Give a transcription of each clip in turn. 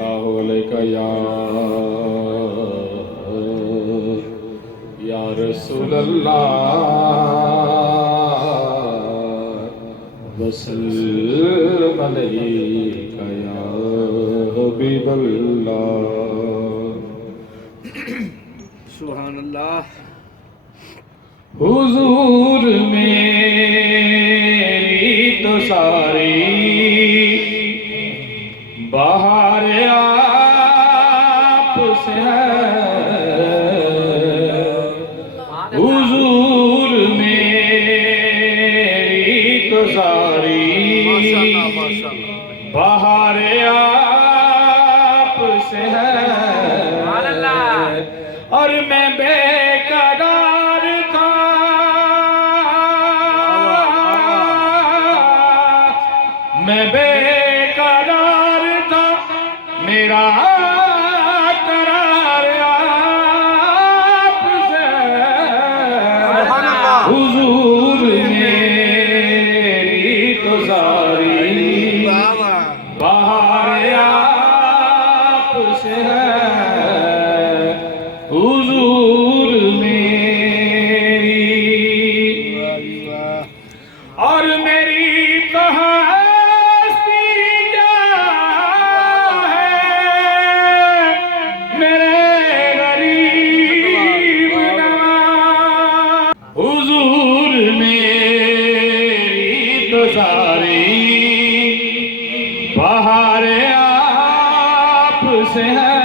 सल्लल्लाहु अलैका या रसूल अल्लाह वसल्लम अलैका या हबीब अल्लाह। सुभान अल्लाह। हुजूर मेरी तो सारी बाहर आप से है, हुजूर मेरी तो सारी बाहर आप से है, और मैं बेकरार था, मैं बेकरार था, मेरा करार आपसे, हुजूर मेरी तो सारी बाहर आपसे है, हुजूर मेरी। और मेरी तो हस्ती क्या है, मेरे गरीब नवाज, हुजूर मेरी तो सारी बाहर आपसे है,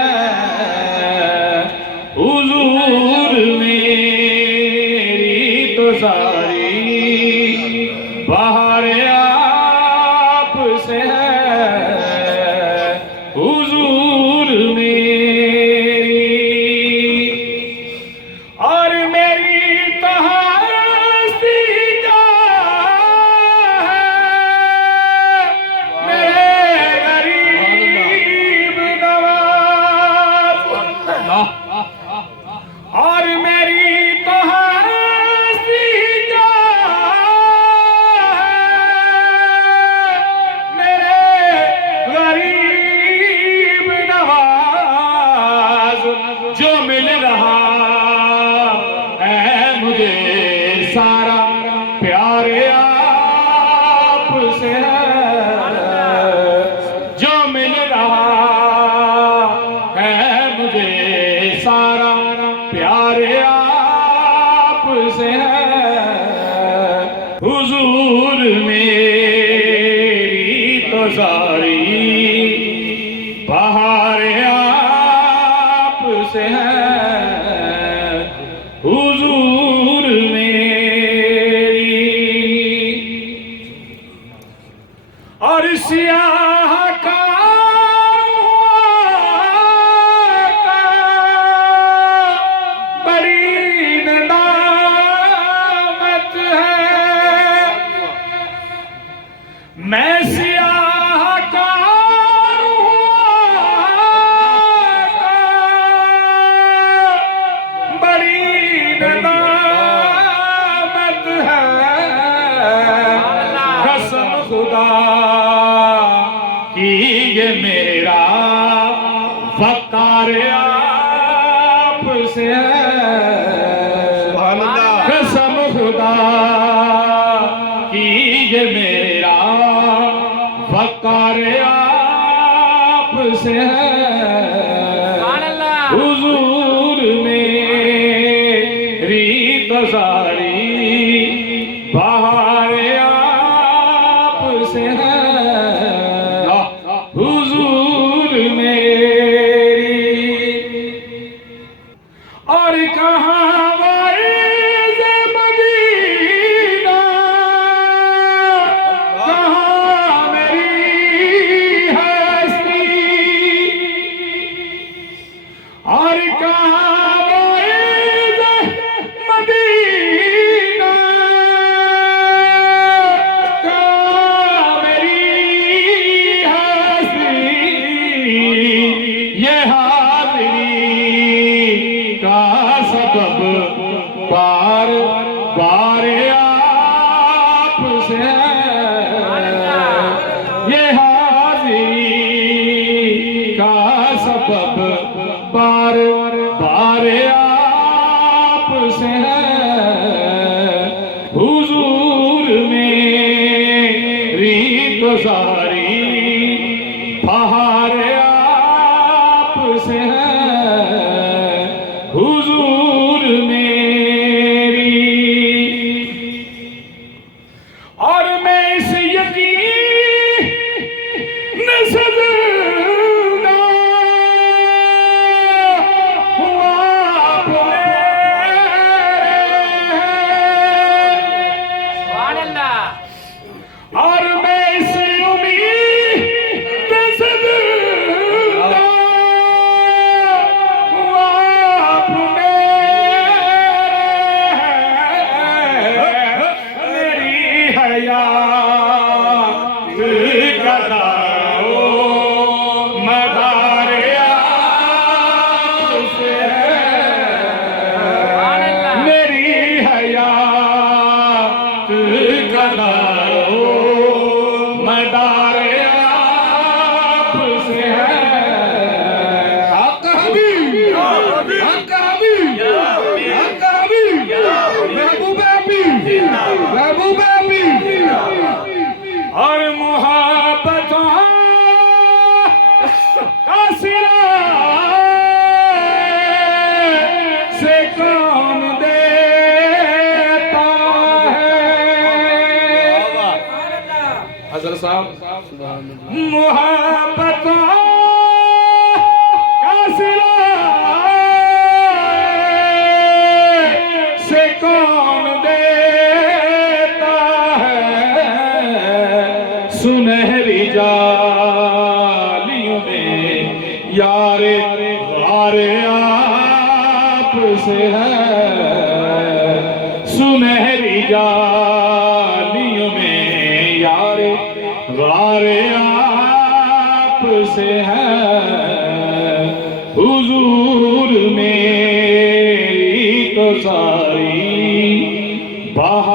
हुजूर मेरी तो सारी बाहर आपसे है, हुजूर मेरी। और मेरी तो हस्ती क्या है, मेरे गरीब नवाज, और मेरी तो हस्ती क्या है, मेरे गरीब नवाज, जो मिल रहा है मुझे सारा प्यार आपसे है, जो मिल रहा है मुझे सारा प्यार आपसे है, हुजूर मेरी तो सारी बाहर आपसे है, हुजूर मेरी। और सियाह का मैं सियाहकार हूँ, बड़ी नदामत है, कसम खुदा की ये मेरा वकार आपसे है, कसम खुदा की ये मेरा वकार आपसे है, हुजूर मेरी तो सारी बाहर आपसे है, हुजूर मेरी। और कहाँ और मदीना का मेरी हस्ती, ये हाज़री का सबब बार बार आपसे है, ये हाज़री का सबब बार बार आपसे है, हुजूर मेरी तो सारी बहार आपसे है, हुजूर मेरी। और मैं इस यकीन से ज़िंदा हुआ अपने, सुभान अल्लाह। और मैं इस उम्मीद से ज़िंदा हुआ अपने, मेरी हयात गदाओ मदार आपसे है, मेरी हयात गदाओ मदार आपसे है। हक हबीब, हक हबीब, हक हबीब, महबूब हबीब, महबूब हबीब। और मोहब्बतों का सिला से कौन देता है। हज़रत साहब, मोहब्बतों का सिला से कौन देता है, सुनहरी जालियों में यारे वारे आपसे है, सुनहरी जालियों में यारे वारे आपसे है, हुजूर मेरी तो सारी बहार